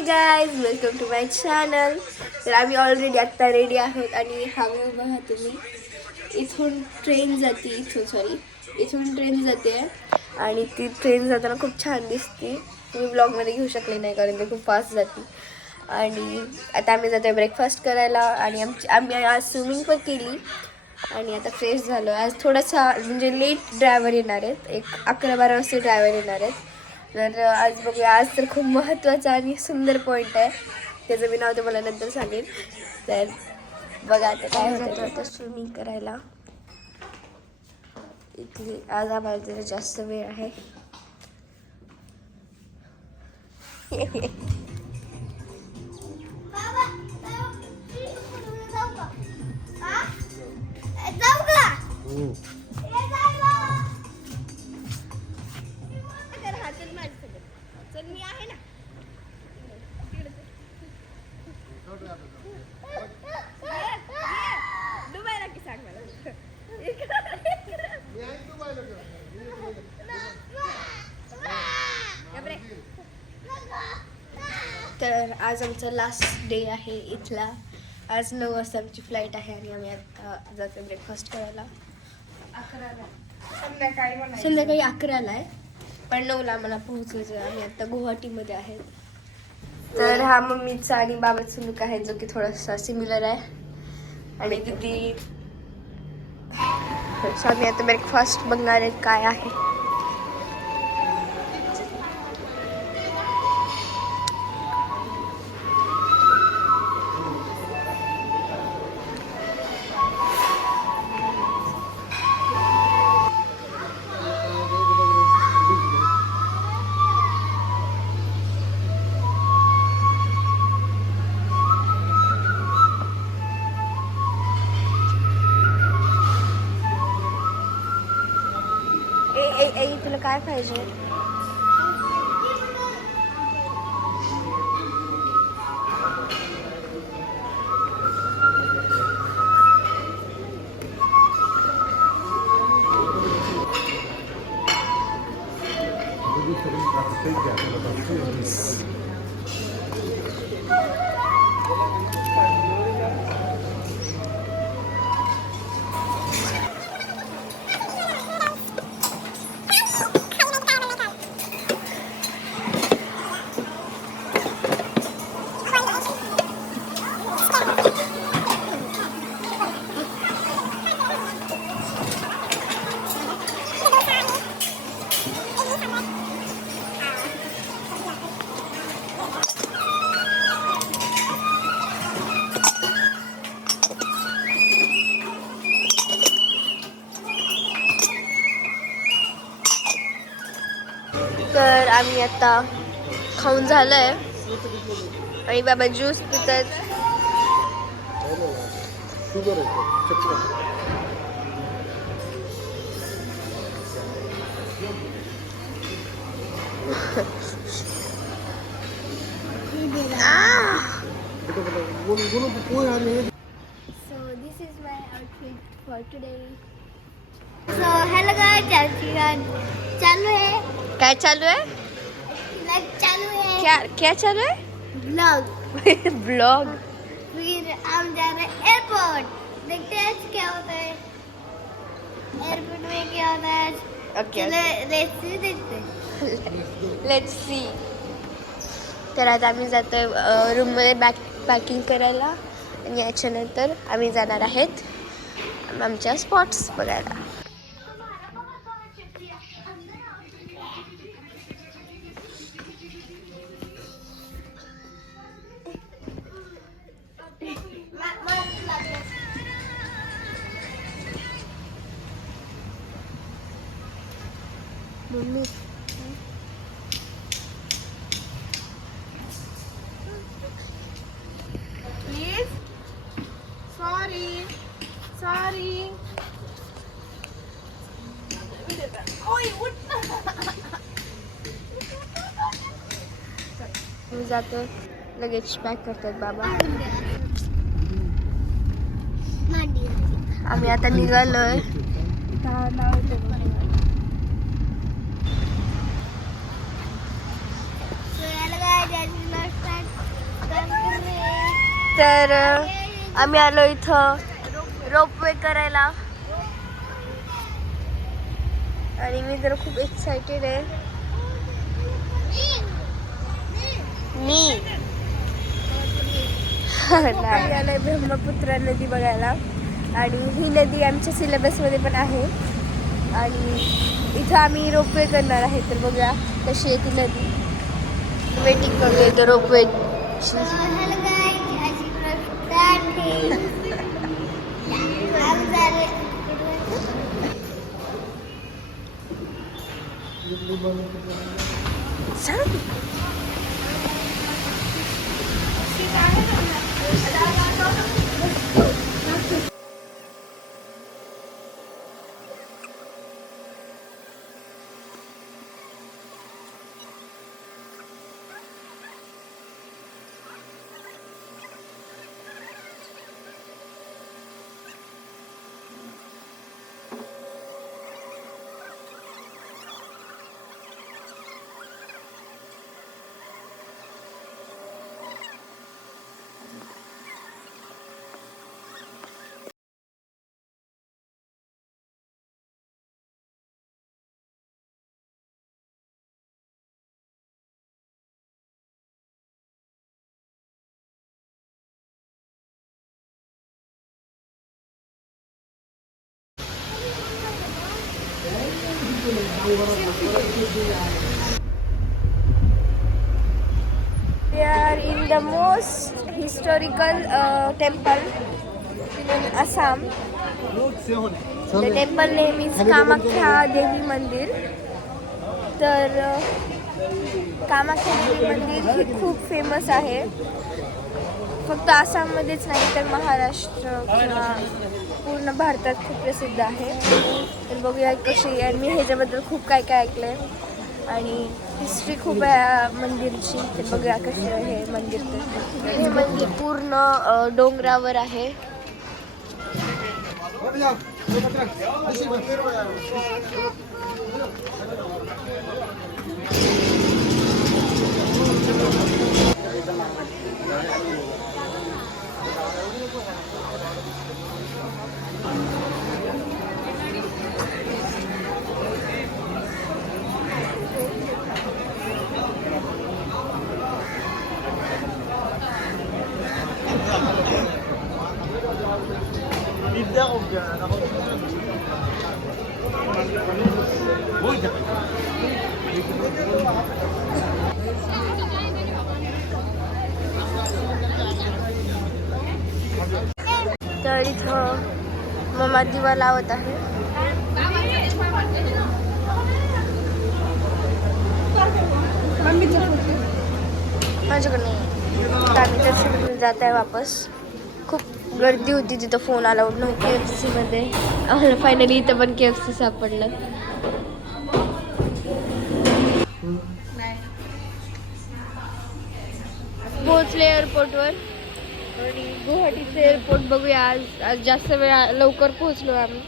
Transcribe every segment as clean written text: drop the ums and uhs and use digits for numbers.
High guys, welcome to my channel. तर आम्ही already आत्ता रेडी आहोत आणि हा व्यू बघा तुम्ही. इथून ट्रेन जाते आणि ती ट्रेन जाताना खूप छान दिसते. मी ब्लॉगमध्ये घेऊ शकले नाही कारण ते खूप फास्ट जाते. आणि आता आम्ही जातोय ब्रेकफास्ट करायला आणि आम्ही आज स्विमिंग पण केली आणि आता फ्रेश झालो. आज थोडासा म्हणजे लेट ड्रायव्हर येणार आहेत, एक 11-12 वाजता ड्रायव्हर येणार आहेत. तर आज बघूया. आज तर खूप महत्त्वाचा आणि सुंदर पॉईंट आहे, त्याचं मी नाव तुम्हाला नंतर सांगेन. तर बघा आता काय होतं. आता स्विमिंग करायला इथली आज आम्हाला जरा जास्त वेळ आहे. मी आहे ना. दुबईला की सांग मला. तर आज आमचा लास्ट डे आहे इथला. आज 9 वाजता आमची फ्लाईट आहे आणि आम्ही आता जातो ब्रेकफास्ट करायला. संध्याकाळी 11ला आहे, पण 9ला आम्हाला पोहोचायचं आहे. आम्ही आता गुवाहाटीमध्ये आहेत. तर हा मम्मीचा आणि बाबाचा लुक आहे, जो की थोडासा सिमिलर आहे. आणि दीदी आम्ही आता ब्रेकफास्ट बघणार आहे काय आहे. तुला काय पाहिजे? तर आम्ही आता खाऊन झालंय आणि बाबा ज्यूस पितात. So this is my outfit for today. So hello guys, चालू है. क्या चालू है? चालू है. क्या चालू है? ब्लॉग. ब्लॉग. फिर हम जा रहे हैं एयरपोर्ट. देखते हैं क्या होता है एयरपोर्ट में, क्या होता है. Okay, let's see. तर आता आम्ही जातोय रूममध्ये पॅकिंग करायला आणि याच्यानंतर आम्ही जाणार आहेत आमच्या स्पॉट्स बघायला. Mummy please. सॉरी. मी जातो, लगेच पॅक करतात बाबा. आम्ही आता निघालोय. तर आम्ही आलो इथं रोपवे करायला आणि मी तर खूप एक्साइटेड आहे. मी नाही आलोय ब्रह्मपुत्रा नदी बघायला आणि ही नदी आमच्या सिलेबसमध्ये पण आहे आणि इथं आम्ही रोपवे करणार आहे. तर बघूया कशी आहे ती नदी. वेटिंग करतोय इथं ropeway. We are in the most historical temple in Assam. The temple name is Kamakhya Devi Mandir. तर कामाख्या देवी मंदिर हे खूप फेमस आहे. फक्त आसाममध्येच नाही तर महाराष्ट्र किंवा पूर्ण भारतात खूप प्रसिद्ध आहे. तर बघूया कशी आहे. आणि मी ह्याच्याबद्दल खूप काय काय ऐकलं आहे आणि हिस्ट्री खूप आहे या मंदिरची. तर बघूया कशी आहे हे मंदिर. तर हे मंदिर पूर्ण डोंगरावर आहे. तर इथं मम्मा दिवा लावत आहे. माझ्याकडे नाही. आम्ही दर्शन जात आहे वापस. खूप गर्दी होती तिथं. फोन अलाउड नव्हती KFC मध्ये. आम्हाला फायनली इथं पण KFC सापडलं. पोहोचले एअरपोर्टवर आणि गुवाहाटीचं एअरपोर्ट बघूया. आज जास्त वेळा लवकर पोहोचलो आम्ही.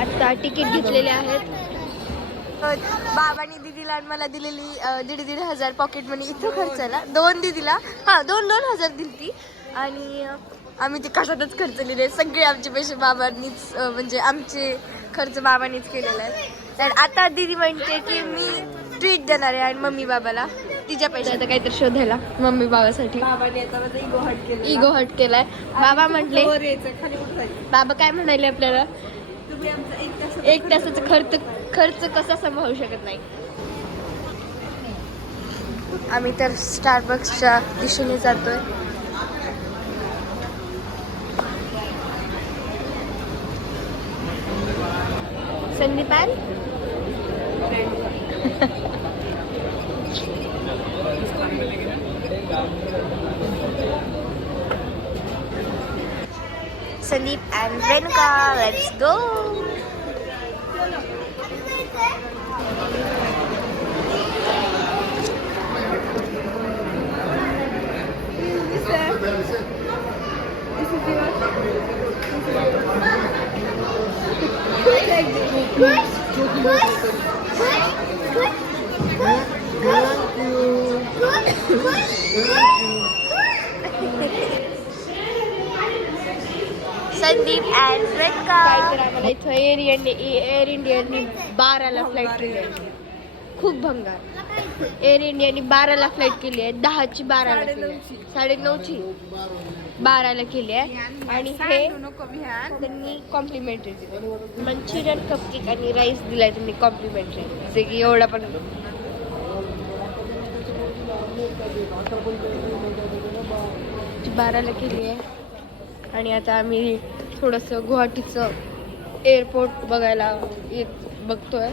आता तिकीट घेतलेले आहेत. बाबांनी दीदीला आणि मला दिलेली 1,500 पॉकेट मनी इथं खर्चाला. 2 दीदीला 2,000 दिली ती आणि आम्ही ते कशातच खर्चलेले. सगळे आमचे पैसे बाबांनीच म्हणजे आमचे खर्च बाबांनीच केलेला आहे. तर आता दीदी म्हणते की मी ट्रीट देणार आहे आणि मम्मी बाबाला तिच्या पैशाचं काहीतरी शोधायला मम्मी बाबासाठी. इगो हट केलाय. बाबा म्हटले बाबा काय म्हणाले आपल्याला एक तासाचा खर्च कसा सांभाळू शकत नाही. आम्ही तर स्टारबक्सच्या दिशेने जातोय. Sandipan Sandeep and Renuka, let's go. Sandeep and Rekha तर आम्हाला इथं एअर इंडियाने 12ला फ्लाईट केली आहे. खूप भंगार. एअर इंडियाने 12ला फ्लाईट केली आहे. 10ची 12ला केली आहे. 9:30ची 12ला केली आहे. आणि हे त्यांनी कॉम्प्लिमेंटरी दिले. मंचुरियन कपकेक आणि राईस दिलाय त्यांनी कॉम्प्लिमेंटरी, जे की एवढा पण 12ला केली आहे. आणि आता आम्ही थोडंसं गुवाहाटीचं एअरपोर्ट बघायला बघतोय.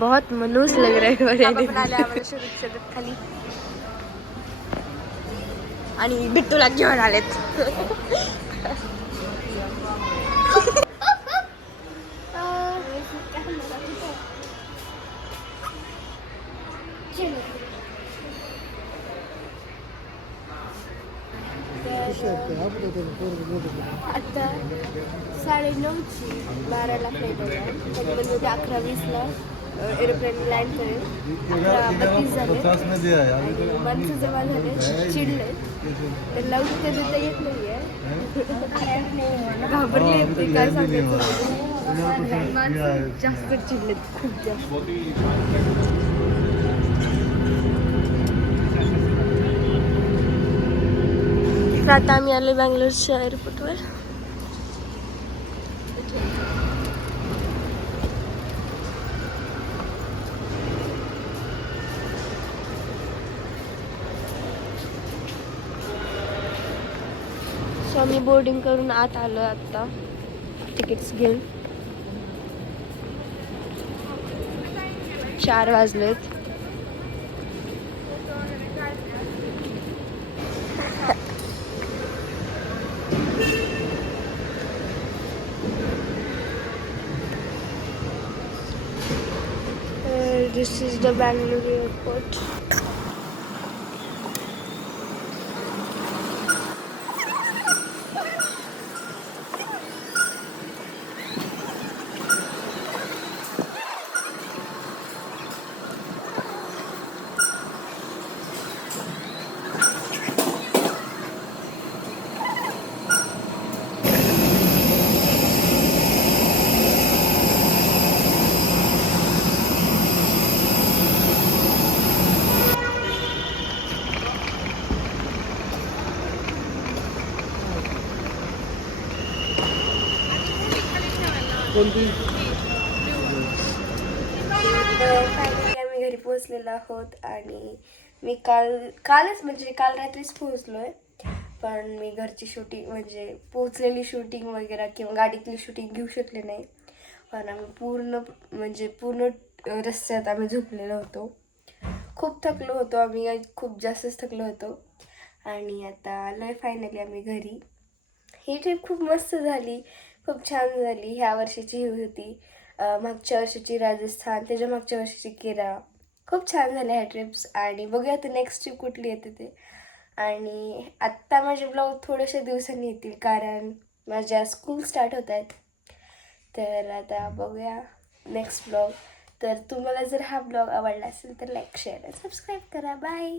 बहुत मनूस लग रहा है खाली. आणि बिट्टूला घेऊन आलेत. आता 9:30ची 12ला फ्लाईट आहे. त्याच्यामध्ये उद्या 11:20ला एरोप्लेन लँड करेल. 11:32 झाले. माणसं जमा झाले, चिडले. त्यांना उत्तर देता येत नाही आहे. घाबरले ते काय सांगायचं. माणसं जास्त चिडलेत, खूप जास्त. आता आम्ही आलो बँगलोरच्या एअरपोर्टवर. सो आम्ही बोर्डिंग करून आत आलो आता तिकीट्स घेऊन. 4 वाजलेत. This is the Bangalore airport. Finally आम्ही घरी पोहोचलेलो आहोत. आणि मी कालच म्हणजे काल रात्रीच पोहोचलोय. पण मी घरची शूटिंग म्हणजे पोहोचलेली शूटिंग वगैरे किंवा गाडीतली शूटिंग घेऊ शकले नाही. पण आम्ही पूर्ण रस्त्यात आम्ही झोपलेलो होतो. खूप थकलो होतो आम्ही, खूप जास्तच थकलो होतो. आणि आता आलोय फायनली आम्ही घरी. ही ट्रिप खूप मस्त झाली, खूप छान झाली. ह्या वर्षीची ही होती. मागच्या वर्षीची राजस्थान, त्याच्या मागच्या वर्षीची केरळ. खूप छान झाल्या ह्या ट्रिप्स. आणि बघूया आता नेक्स्ट ट्रिप कुठली येते ते. आणि आत्ता माझे ब्लॉग थोड्याशा दिवसांनी येतील, कारण माझ्या स्कूल स्टार्ट होत आहेत. तर आता बघूया नेक्स्ट ब्लॉग. तर तुम्हाला जर हा ब्लॉग आवडला असेल तर लाईक, शेअर आणि सबस्क्राईब करा. बाय.